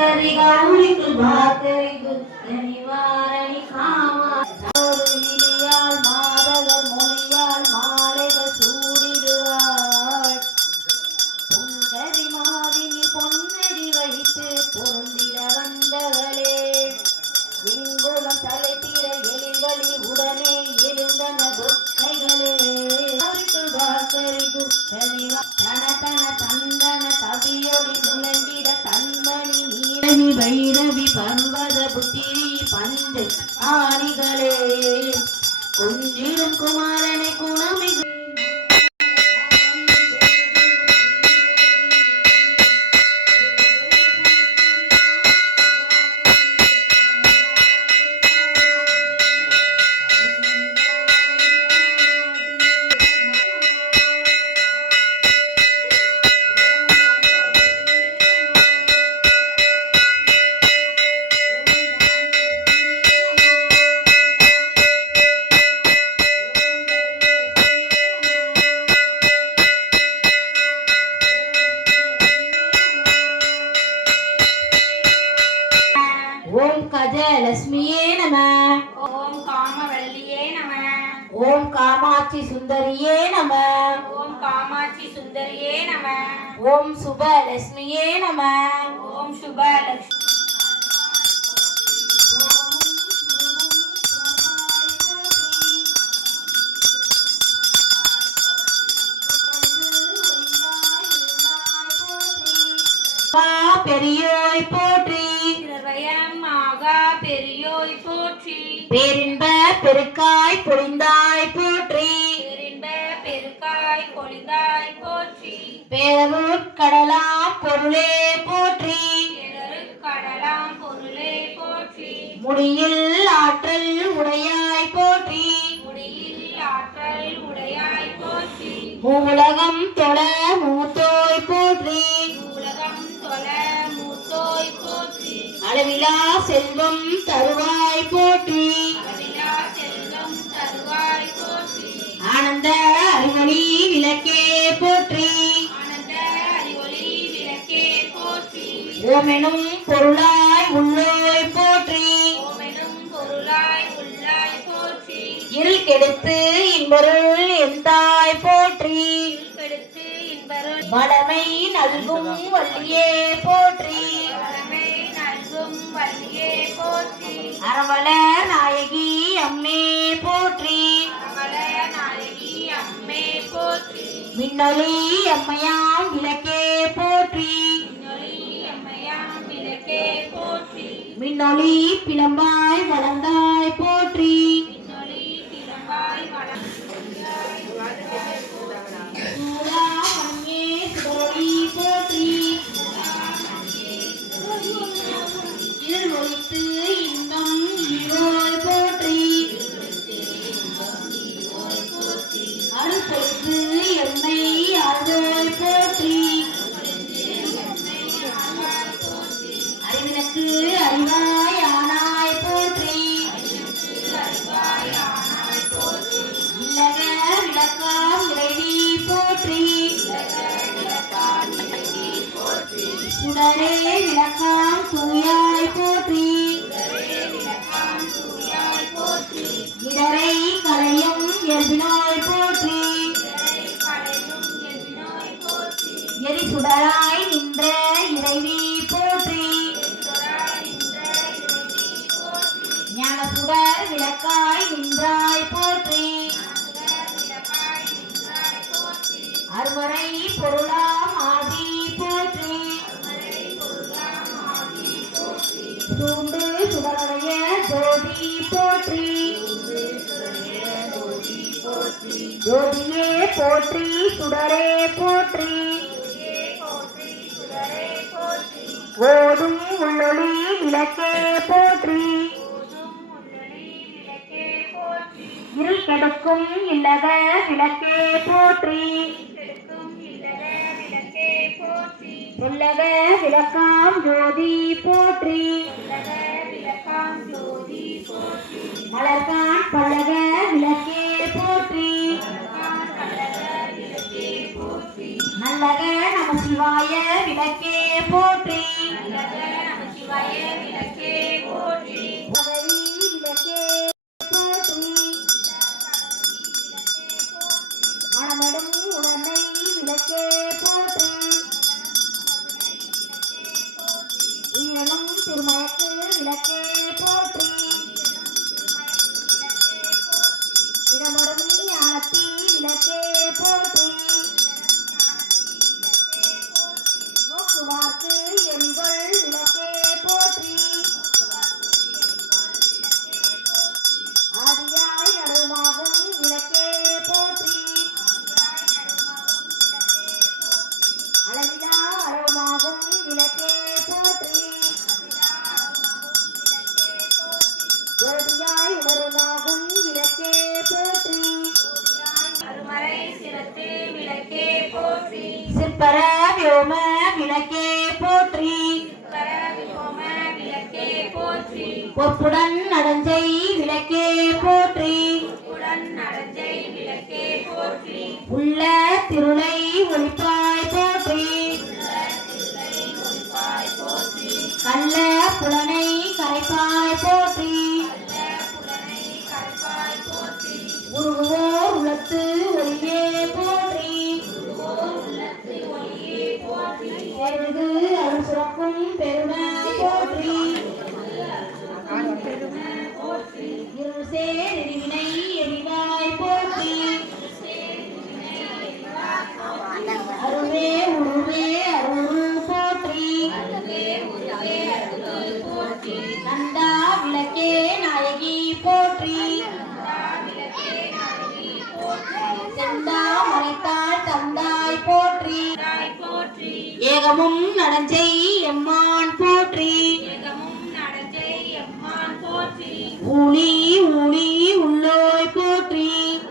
शंकरी गौरी कृपाकरी दुख निवारणी कामा மாதவர் மொழியால் மாலைகள் சூடிடுவாள் புங்கரி மாதினி பொன்னடி வைத்து பொருந்திட வந்தவளே எங்குளம் தலைத்திர எலிகளி உடனே எழுந்தன துர்க்கைகளே வாக்கரி துர்க்கனி தன தன தந்தன தவியொளி முழங்கிட தன்மணி நீலவி வைரவி பர்வத புத்திரி பந்து ஆணிகளே கொஞ்சிடும் குமாரனை குணமிகு ओम गजलक्ष्मीये नमः ओम कामवल्लिये नमः ओम कामाक्षी सुंदरिये नमः ओम कामाक्षी सुंदरिये नमः ओम शुभलक्ष्मीये नमः ओम शुभलक्ष्मी பெரியோய் போற்றி பெரியோய் போற்றி பேரின்ப பெருக்காய் பொழிந்தாய் போற்றி பேரின்ப பெருக்காய் பொழிந்தாய் போற்றி பேரருட்கடலாம் பொருளே போற்றி கடலாம் பொருளே போற்றி முடியில் ஆற்றல் உடையாய் போற்றி முடியில் ஆற்றல் உடையாய் போற்றி மூலகம் தொழ மூத்தோய் போற்றி உலகம் தொழ மூத்தோய் போற்றி அளவிலா செல்வம் தருவாய் போற்றி அளவிலா செல்வம் தருவாய் போற்றி ஆனந்த அறிவொளி விளக்கே போற்றி ஆனந்த அறிவொளி விளக்கே போற்றி ஓமெனும் பொருளாய் உள்ளோய் போற்றி ஓமெனும் பொருளாய் உள்ளாய் போற்றி இருள் கெடுத்து இன்பொருள் எந்தாய் போற்றி கெடுத்து இன்பருள் வளமை நல்கும் வள்ளியே போற்றி வளமை நல்கும் வள்ளியே போற்றி அரவள நாயகி அம்மே போற்றி அமல நாயகி அம்மே போற்றி மின்னொலி அம்மையாம் விளக்கே போற்றி நொழி அம்மையாம் விளக்கே போற்றி மின்னொலி பிளம்பாய் வளர்ந்தாய் போற்றி நொழி திறமாய் வளம் சூடாமணியே சுடரொளி போற்றி இருள் ஒழித்து இன்பம் ஈரோய் போற்றி அருள் பொறுத்து எம்மை ஆழ்வோய் போற்றி அறிவினக்கு அறிவாய் ஆனாய் போற்றி இல்லக விளக்காம் இறைவி போற்றி சுடரே விளக்காம் தூயாய் போற்றி இடரை களையும் எர்பினோய் போற்றி எரி சுடராய் நின்ற இறைவி போற்றி ஞான சுடர் விளக்காய் நின்றாய் போற்றி அருமறை பொருளாம் ஆதி போற்றி தூண்டு சுடருடைய ஜோதி போற்றி ஜோதியே போற்றி சுடரே போற்றி ஓடும் உள்ளொளி விளக்கே போற்றி இருள் கெடுக்கும் இல்லக விளக்கே போற்றி உள்ளக விளக்காம் ஜோதி போற்றி மலர்கான் பல்லக விளக்கே போற்றி நல்லக நம சிவாய விளக்கே போற்றி திருமயக்கு விளக்கே போற்றி இடமொடும் ஞானத்தி விளக்கே போற்றி நோக்குவார்க்கு எண்கொள் விளக்கே போற்றி ஆதியாய் நடுமாகும் விளக்கே போற்றி அளவிலா அருமாகும் விளக்கே போற்றி ஜோதியாய் உணருமாகும் விளக்கே போற்றி அருமறை சிரத்து விளக்கே போற்றி சிற்பர வியோம விளக்கே போற்றி பரவியோம விளக்கே போற்றி பொற்புடன் நடஞ்சை விளக்கே போற்றி உடன் நடஞ்சை விளக்கே போற்றி உள்ள திருளை ஒளிப்பாய் போற்றி ஒளிப்பாய் போற்றி கள்ள புலனை கரைப்பாய் போற்றி புலனை கற்பாய் போற்றி உருகுவோர் உளத்து ஒளியே போற்றி உள்ளத்து ஒளியே போற்றி பெருகு அருள் சுரக்கும் பெருமை போற்றி இருள் சேர் எரிவினை எரிவாய் போற்றி அருவே உருவே அருள் போற்றி நந்தா விளக்கே நாயகி போற்றி செந்தா மறைத்தாள் தந்தாய் போற்றி போற்றி ஏகமும் நடஞ்சை எம்மான் போற்றி ஏகமும் நடஞ்சை எம்மான் போற்றி ஊழி ஊழி உள்ளோய் போற்றி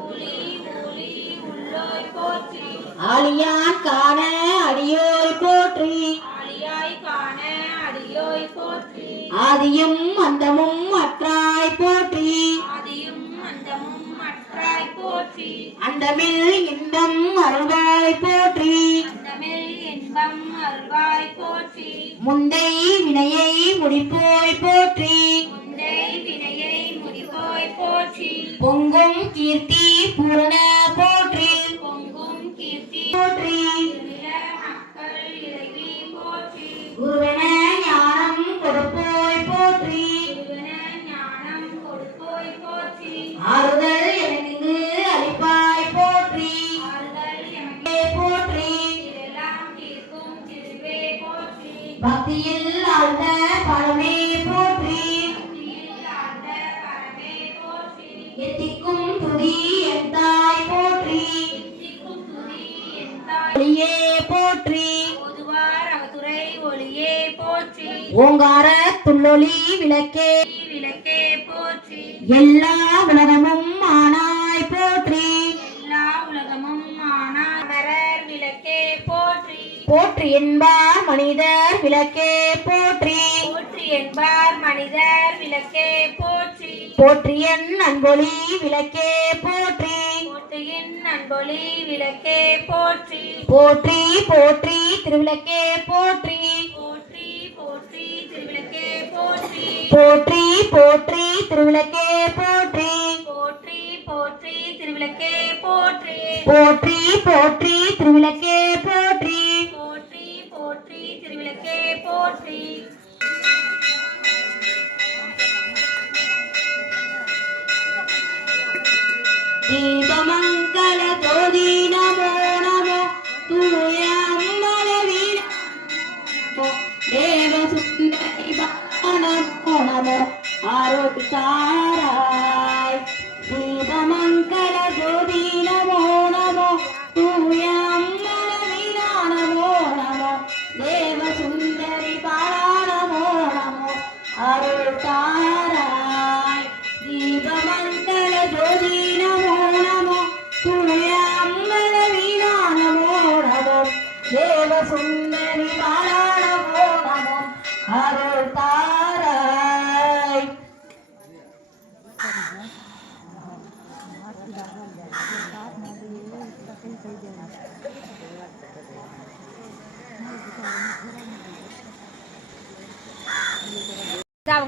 ஊழி ஊழி உள்ளோய் போற்றி ஆழியான் காண அடியோய் போற்றி ஆழியாய் காண அடியோய் போற்றி ஆதியும் அந்தமும் அற்றாய் போற்றி ஆதியும் அந்தமும் மற்றாய் போற்றி அண்டமில் இன்பம் அருள்வாய் போற்றி அந்தமில் இன்பம் அருள்வாய் போற்றி முந்தை வினையை முடிப்போய் போற்றி முந்தை வினையை முடிவோய் போற்றி பொங்கும் கீர்த்தி பூரண போற்றி பொங்கும் கீர்த்தி போற்றி நில மக்கள் இறைவி போற்றி குருவென ஞானம் கொடுப்போய் போற்றி குருவென ஞானம் கொடுப்போய் போற்றி ஆறுதல் எனக்கு அளிப்பாய் போற்றி ஆறுதல் எமக்கே போற்றி இதெல்லாம் தீர்க்கும் திருவே போற்றி பக்தியில் ஆழ்ந்த பழமே போற்றி பக்தியில் ஆழ்ந்த பரமே போற்றி எத்திக்கும் துதி என் தாய் போற்றி திக்கும் துதி என் தாய் ஒளியே போற்றி ஓதுவார் அவதுரை ஒளியே போற்றி ஓங்கார துள்ளொளி விளக்கே விளக்கே போற்றி எல்லா உலகமும் ஆனாய் போற்றி எல்லா உலகமும் ஆனாமரர் விளக்கே போற்றி போற்றி என்பார் மனிதர் விளக்கே போற்றி போற்றி என்பார் மனிதர் விளக்கே போற்றி போற்றியன் அன்பொலி விளக்கே போற்றி போற்றியின் அன்பொலி விளக்கே போற்றி போற்றி போற்றி திருவிளக்கே போற்றி போற்றி போற்றி திருவிளக்கே போற்றி போற்றி போற்றி திருவிளக்கே போற்றி போற்றி போற்றி திருவிளக்கே போற்றி போற்றி போற்றி திருவிளக்கே போற்றி போற்றி போற்றி திருவிளக்கே போற்றி தீபமங்கல ஜோதி நமோ நமோ தூய அம்பலவீன தேவ சுந்தரி நமோ நமோ ஆரோக்கிய தாராய் தீபமங்கல ஜோதி நமோ நமோ தூய அம்பலவீன நமோ நமோ தேவ சுந்தரி பாலா நமோ நமோ அருள் தாராய் தீபமங்கல ஜோதி நமோ நமோ துணை அம்பலவீன நமோ நமோ தேவ சுந்தரி பாலா நமோ நமோ அருள் தாராய்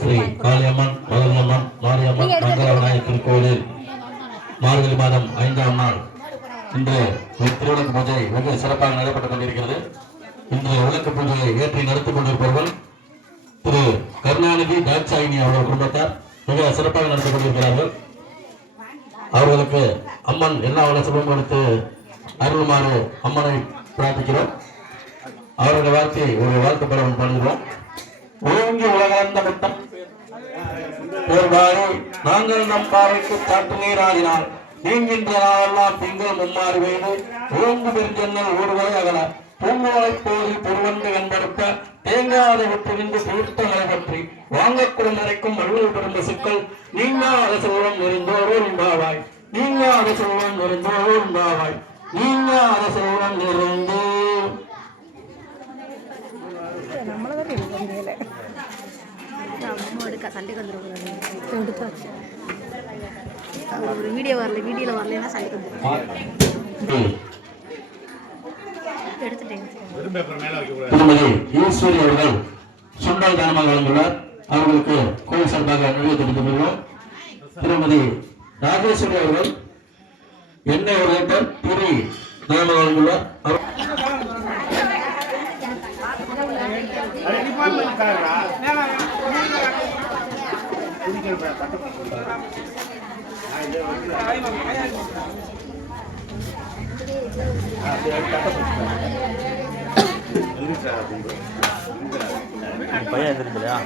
ஸ்ரீ காளியம்மன் மதுரம்மன் மாரியம்மன் மங்கள விநாயகர் திருக்கோயிலில் மார்கழி மாதம் 5ஆம் நாள் இன்று திருவிளக்கு பூஜை வெகு சிறப்பாக நடைபெற்றுக் கொண்டிருக்கிறது. இன்று விளக்கு பூஜையை ஏற்றி நடத்திக் கொண்டிருப்பவர்கள் திரு தாட்சாயினி அவர்கள் குடும்பத்தார் மிக சிறப்பாக நடந்து கொண்டிருக்கிறார்கள். அவர்களுக்கு அம்மன் எல்லா வளர்ச்சியும் கொடுத்து அருளுமாறு அம்மனை பிரார்த்திக்கிறோம். அவருடைய வாழ்க்கை ஒரு வாழ்க்கை படம் பண்ணுகிறோம். ஒழுங்கி உலகளந்த முட்டம் ஒருவாறு நாங்கள் நம் பாறைக்கு காட்டு நீராடினால் நீங்கின்ற நாளெல்லாம் திங்கள் மும்மாறு வேண்டு ஒழுங்கு பெருஞ்சென்னல் ஊடுவதை அகல பூங்குவலை போதில் பொருவந்து கண்படுத்த தேங்காத விட்டிருந்து தீர்த்தங்களை பற்றி வாங்கக்குடன் நிறைக்கும் அலுவல் பெரும் பசுக்கள் நீங்காத செல்வம் நெருந்தோரும் உண்டாவாய் நீங்காத செல்வம் நெருந்தோரும் உண்டாவாய் நீங்காத செல்வம் நெருந்தோ சண்டைக்கு வந்துருக்கூடாது. ஒரு வீடியோ வரல, வீடியோவில் வரலன்னா சண்டைக்கு வந்துடும். எடுத்துட்டேன். திருமதி ஈஸ்வரி அவர்கள் சுண்டல் தானமாக வழங்குள்ளார். அவர்களுக்கு கோயில் சார்பாக நன்றி தெரிவித்துக் கொள்வோம். திருமதி ராஜேஸ்வரி அவர்கள் எண்ணெய் ஒரு லிட்டர் திரி தானமாக வழங்குள்ளார். பையன் இருந்துலையா?